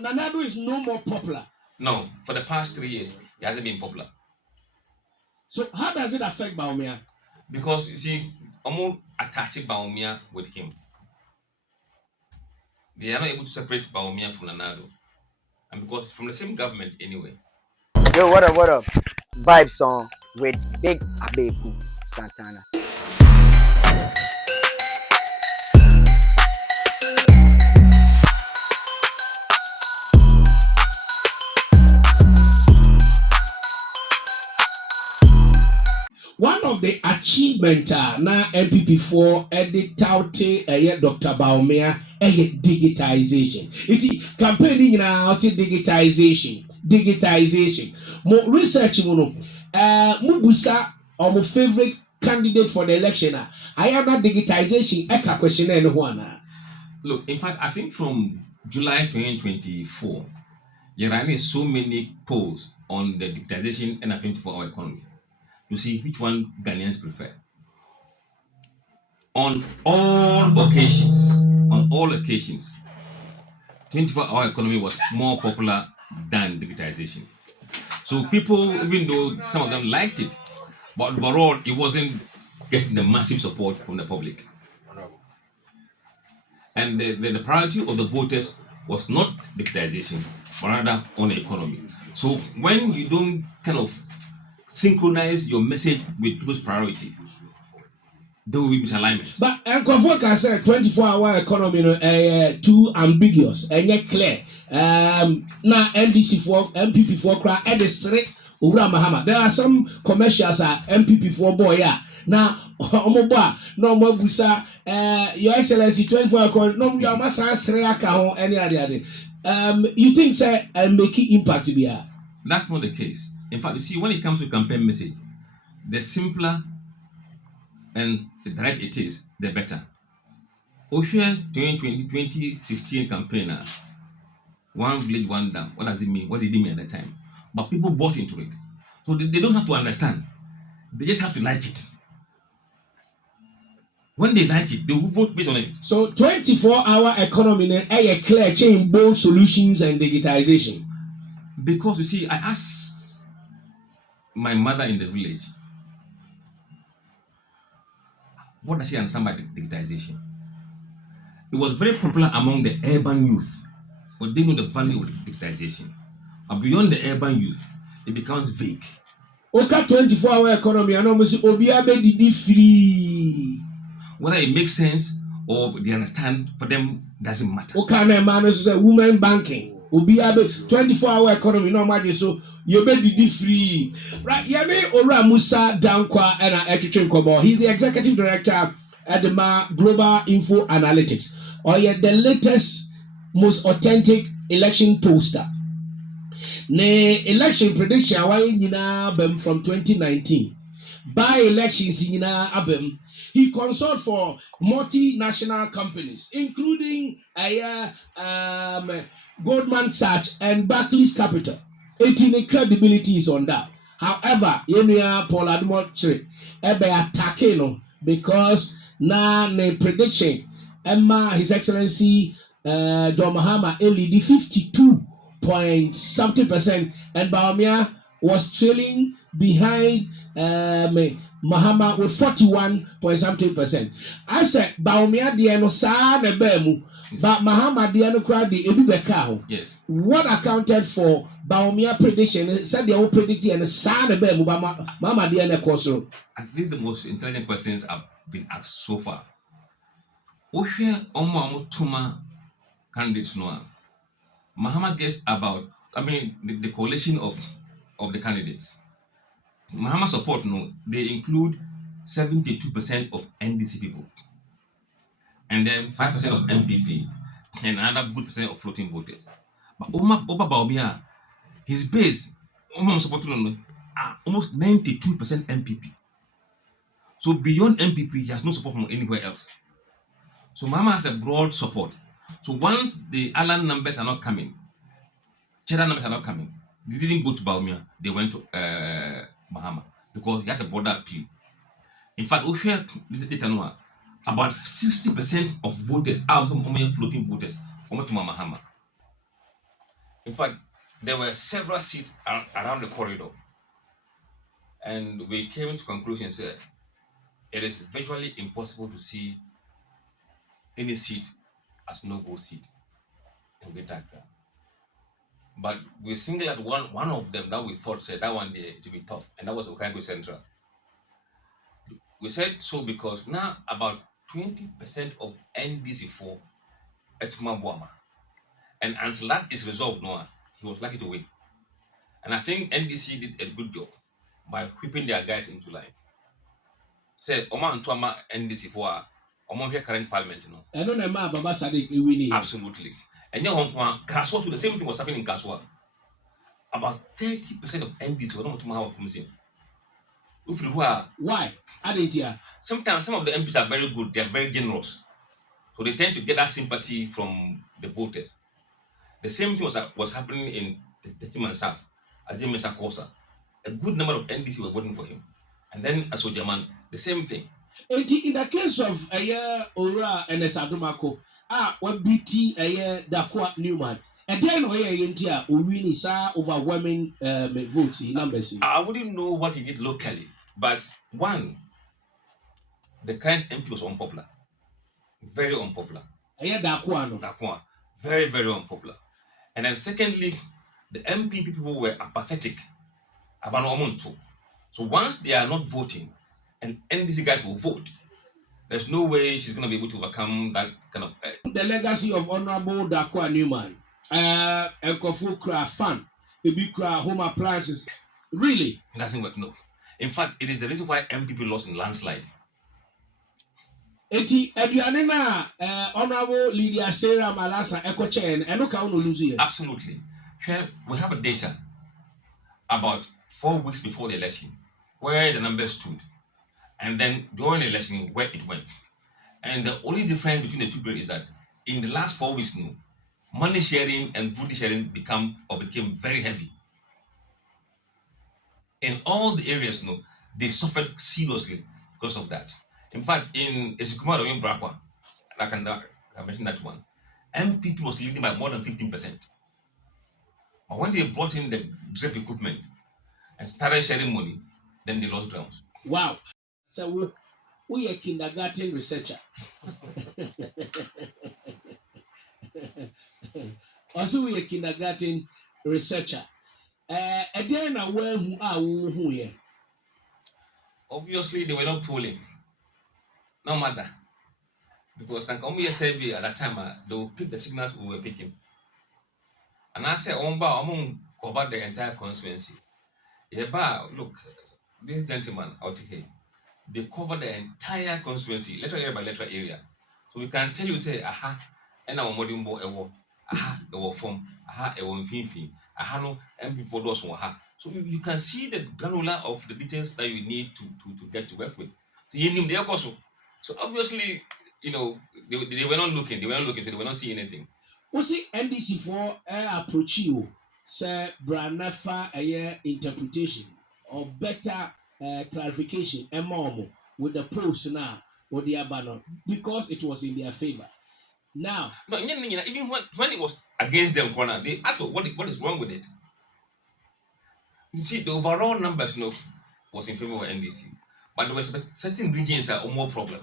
So Nanado is no more popular. No, for the past 3 years, he hasn't been popular. So how does it affect Bawumia? Because you see, almost attaching Bawumia with him. They are not able to separate Bawumia from Nanado. And because it's from the same government anyway. Yo, what up, what up? Vibe song with Big Abeku Santana. One of the achievements na MPP4 edit out Dr. Bawumia digitization. Iti campaigning na digitization. Mo research mo no mubusa or mo favorite candidate for the election ayana digitization eka question any one. Look, in fact, I think from July 2024, there are so many polls on the digitization and a 24-hour economy to see which one Ghanaians prefer. On all occasions, 24-hour economy was more popular than digitization. So people, even though some of them liked it, but overall it wasn't getting the massive support from the public. And the priority of the voters was not digitization, but rather on the economy. So when you don't kind of synchronize your message with people's priority, there will be misalignment. But Nkwafo can say 24-hour economy too ambiguous and yet clear. Now NDC4, MPP4 cry at the street Ura Mahama. There are some commercials MPP4 boy now omoba no mo busa your excellency 24 hour no you must answer aka any other. You think say make impact to be here? That's not the case. In fact, you see, when it comes to campaign message, the simpler and the direct it is, the better. Osher 2016 campaign, one village, one dam. What does it mean? What did it mean at the time? But people bought into it. So they don't have to understand. They just have to like it. When they like it, they will vote based on it. So 24-hour economy a clear chain both solutions and digitization. Because you see, I asked my mother in the village, what does she understand by digitization? It was very popular among the urban youth, but they know the value of digitization. But beyond the urban youth, it becomes vague. Okay, 24-hour economy, and almost Obiabe free. Whether it makes sense or they understand, for them doesn't matter. Okay, man, is a woman banking. Obiabe 24-hour economy, no matter so you be free. Right, Yame Ora Mussa Dankwah Vindicated. He's the executive director at the Global Info Analytics. Or yet the latest, most authentic election poster. Ne election prediction from 2019. By elections he consulted for multinational companies, including Goldman Sachs and Barclays Capital. 18 credibility is on that. However, Paul Adom Otchere attacking because na the prediction His Excellency John Mahama lead 52% and Bawumia was trailing behind Mahama with 41%. I said Bawumia no sa na bemu, but Mahama no crowd the ebi. Yes. What accounted for Bawumia prediction? Said they all predicted and sa na bemu, but Mahama no koso. And this is the most intelligent questions I've been asked so far. Oshe omo tuma candidates no. Mahama gets about, the coalition of the candidates. Mahama support they include 72% of NDC people, and then 5% of MPP, and another good percent of floating voters. But Oba Bawumia, his base, support almost 92% MPP. So beyond MPP, he has no support from anywhere else. So Mahama has a broad support. So once the Alan numbers are not coming, Cheddar numbers are not coming, they didn't go to Bawumia, they went to Mahama because he has a broader appeal. In fact, about 60% of voters are floating voters from Mahama. In fact, there were several seats around the corridor, and we came to conclusion that it is virtually impossible to see any seat as no-go seat in Greater Accra. But we singled out one of them that we thought said that one day to be tough, and that was Okango Central. We said so because now about 20% of NDC4 at Mabuama. And until that is resolved, Noah, he was lucky to win. And I think NDC did a good job by whipping their guys into line. Say, Oma and Tuama NDC for Oma here current parliament, you know. I don't know Baba Sadiq winning. Absolutely. And then on Kaswa, the same thing was happening in Kaswa. About 30% of NDC were not to how comes in. Why? I didn't hear. Sometimes some of the MPs are very good, they are very generous. So they tend to get that sympathy from the voters. The same thing was happening in the Timan South, Ajay Mesa Kosa. A good number of NDC were voting for him. And then as for German, the same thing. In the case of Ora and Sadumako, what BT Dakwa Newman, and then India, Uwini sa overwhelming votes in numbers. I wouldn't know what he did locally, but one, the current MP was unpopular. Very unpopular. Dakwa, very, very unpopular. And then secondly, the MP people were apathetic about Omonto. So once they are not voting, and NDC guys will vote, there's no way she's going to be able to overcome that kind of... the legacy of Honorable Dakwa Newman, Nkofukra fan, Ibikra home appliances, really? It doesn't work, no. In fact, it is the reason why MPP lost in landslide. Eti Eduanena, Honorable Lydia Sarah Malasa Ekochen, and look how no lose. Absolutely. Here we have a data about 4 weeks before the election, where the numbers stood, and then during the election, where it went. And the only difference between the two periods is that in the last 4 weeks, no, money sharing and booty sharing became very heavy. In all the areas, no, they suffered seriously because of that. In fact, in Esikumaro in Brakwa, I mentioned that one, MPP was leading by more than 15%. But when they brought in the drip equipment and started sharing money, then they lost grounds. Wow. So we are kindergarten researcher. Also, we are kindergarten researcher. Again, aware who are who here. Obviously, they were not polling. No matter. Because Sankomi survey at that time, they will pick the signals we were picking. And I said, I'm cover the entire constituency. Yeah, look, this gentleman out here, they cover the entire constituency, letter area by letter area. So we can tell you, say, aha, and our modern boy, aha, the form, aha, a one fin, aha, no, and people those one, aha. So you can see the granular of the details that you need to get to work with. So you need their also. So obviously, you know, they were not looking, so they were not seeing anything. We see NDC for approach you, say, Branafa interpretation or better clarification, with the post now or the abandon because it was in their favor. Now, no, even when it was against them, corner, they asked what is wrong with it. You see, the overall numbers, was in favor of NDC, but there were certain regions that are more problem.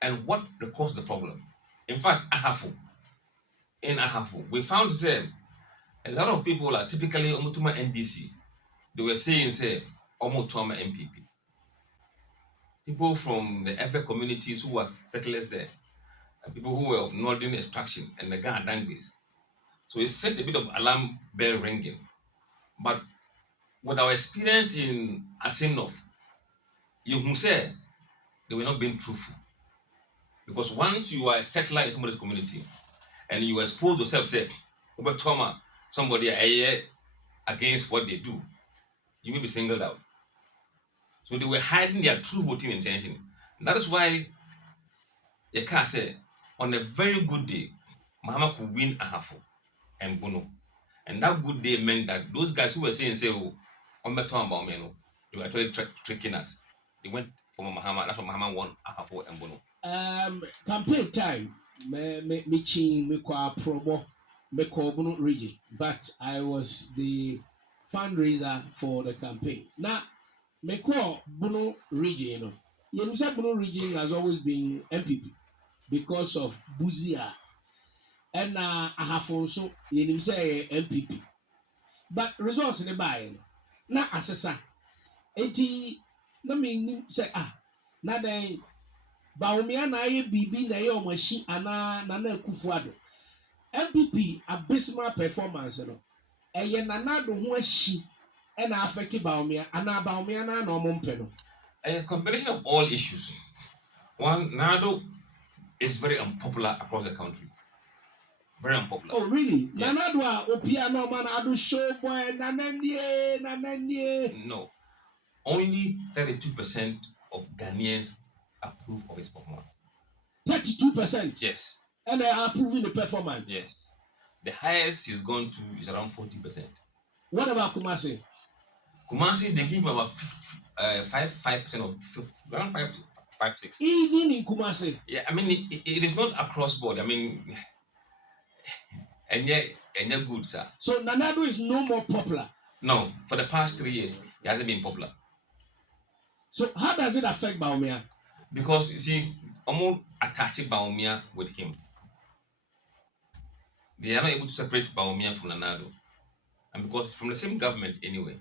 And what caused the problem? In fact, in Ahafo, we found a lot of people are typically Omutuma NDC. They were saying, say, Omutuma MPP. People from the Efe communities who were settlers there, and people who were of northern extraction and the Ghana Dangbis. So it set a bit of alarm bell ringing. But with our experience in Asinov, you who say they were not being truthful. Because once you are a settler in somebody's community and you expose yourself, say, over trauma, somebody against what they do, you will be singled out. So they were hiding their true voting intention. And that is why Yeka said, on a very good day, Mahama could win Ahafo and Bono. And that good day meant that those guys who were saying, say, oh, they were actually tricking us. They went for Mahama. That's why Mahama won Ahafo and Bono. campaign time, me kwa promo Mekobuno region, but I was the fundraiser for the campaign. Now, Mekobuno region, Yenusa region has always been MPP because of Buzia. And I have also Yenusa MPP. But results in the buy. Now, assessor. Eti, no mean say, na then, Baumia na ye bibi na ye omashi ana nana kufuado. MPP abysmal performance no. Eye nana do ho ahyi e na affect Baumia ana Baumia na ɔmo mpɛ no. A combination of all issues. One, Nado is very unpopular across the country. Very unpopular. Oh really? Yes. Nana do a opia no man ado show boy nana. No. Only 32% of Ghanaians approve of his performance. 32%. Yes. And they are approving the performance. Yes. The highest he's gone to is around 40%. What about Kumasi? Kumasi, they give about 5% of around 5-6. Even in Kumasi. Yeah, I mean it is not across board. I mean, and yet good, sir. So Nanado is no more popular. No, for the past 3 years, he hasn't been popular. So how does it affect Baumia? Because you see, almost attaching Baumia with him. They are not able to separate Baumia from Nanado. And because it's from the same government anyway.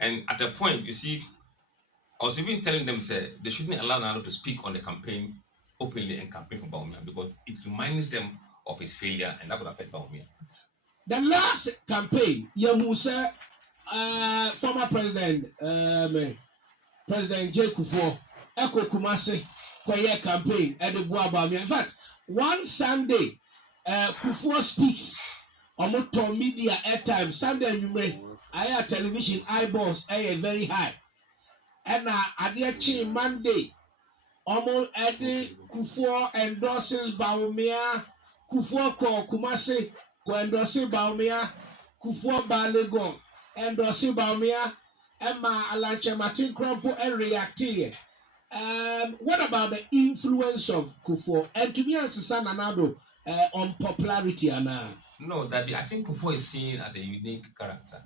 And at a point, you see, I was even telling them, say, they shouldn't allow Nanado to speak on the campaign openly and campaign for Baumia because it reminds them of his failure and that would affect Baumia. The last campaign, Musa, former president, President J. Kufuor, Eko Kumasi, Kwaye campaign, and the Baumia. In fact, one Sunday, Kufuor speaks on media airtime. Sunday, you may, I have television eyeballs, very high. And Adiachi Monday, almost Eddie Kufuor endorses Baumia, Kufuor call Kumasi, ko endorse Baumia, Kufuor Balegon, endorse Baumia, Emma Alanche Martin Crumpo and reacting. What about the influence of Kufuor? And to me, as Sananado, on popularity and no, that I think Kufuor is seen as a unique character,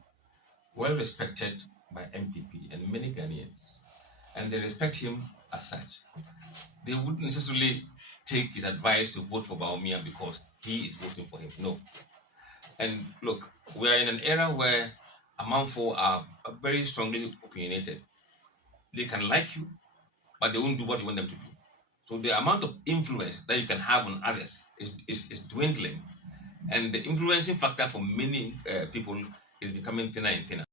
well respected by MPP and many Ghanaians, and they respect him as such. They wouldn't necessarily take his advice to vote for Baumia because he is voting for him. No. And look, we are in an era where Amanfo are very strongly opinionated. They can like you, but they won't do what you want them to do. So the amount of influence that you can have on others is dwindling. And the influencing factor for many people is becoming thinner and thinner.